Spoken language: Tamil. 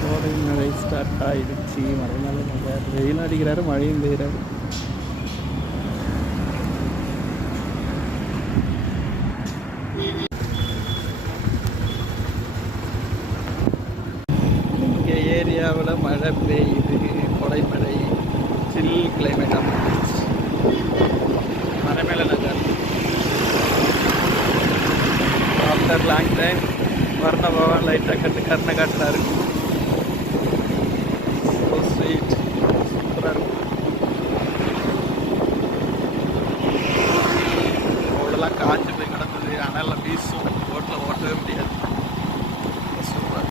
கோடை மழை ஸ்டார்ட் ஆயிடுச்சு. மழை மேலே மழை, வெயில் அடிக்கிறாரு, மழையும் பெய்கிறாரு. இங்கே ஏரியாவில் மழை பெய்யுது, கோடை மழை, சில் கிளைமேட். மழை மேலே நல்லா ஆஃப்டர் லாங் டைம் வர்ண பவன் லைட்டாக கண்ணை காட்டுறாரு.